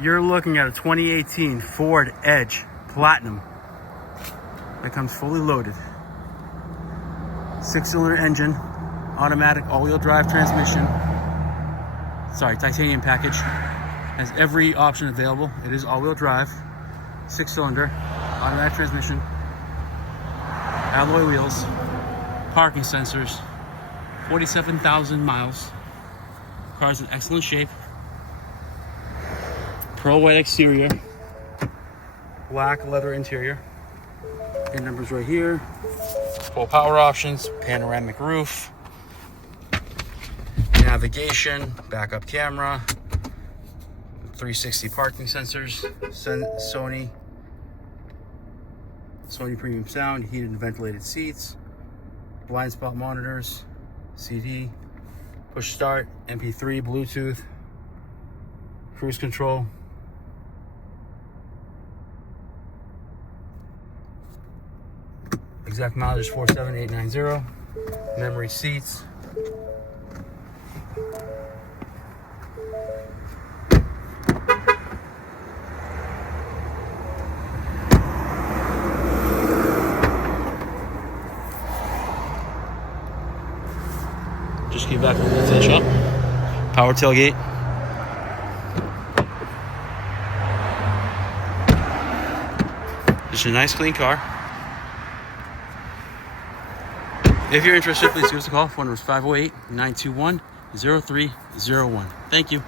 You're looking at a 2018 Ford Edge Platinum that comes fully loaded. 6-cylinder engine, automatic all-wheel drive transmission. Sorry, titanium package. Has every option available. It is all-wheel drive, 6-cylinder, automatic transmission, alloy wheels, parking sensors, 47,000 miles. Car's in excellent shape. Pearl white exterior, black leather interior. VIN numbers right here. Full power options, panoramic roof, navigation, backup camera, 360 parking sensors, Sony premium sound, heated and ventilated seats, blind spot monitors, CD, push start, MP3, Bluetooth, cruise control. Exact mileage is 47890. Memory seats. Just get back to the shop. Power tailgate. Just a nice clean car. If you're interested, please give us a call. Phone number is 508-921-0301. Thank you.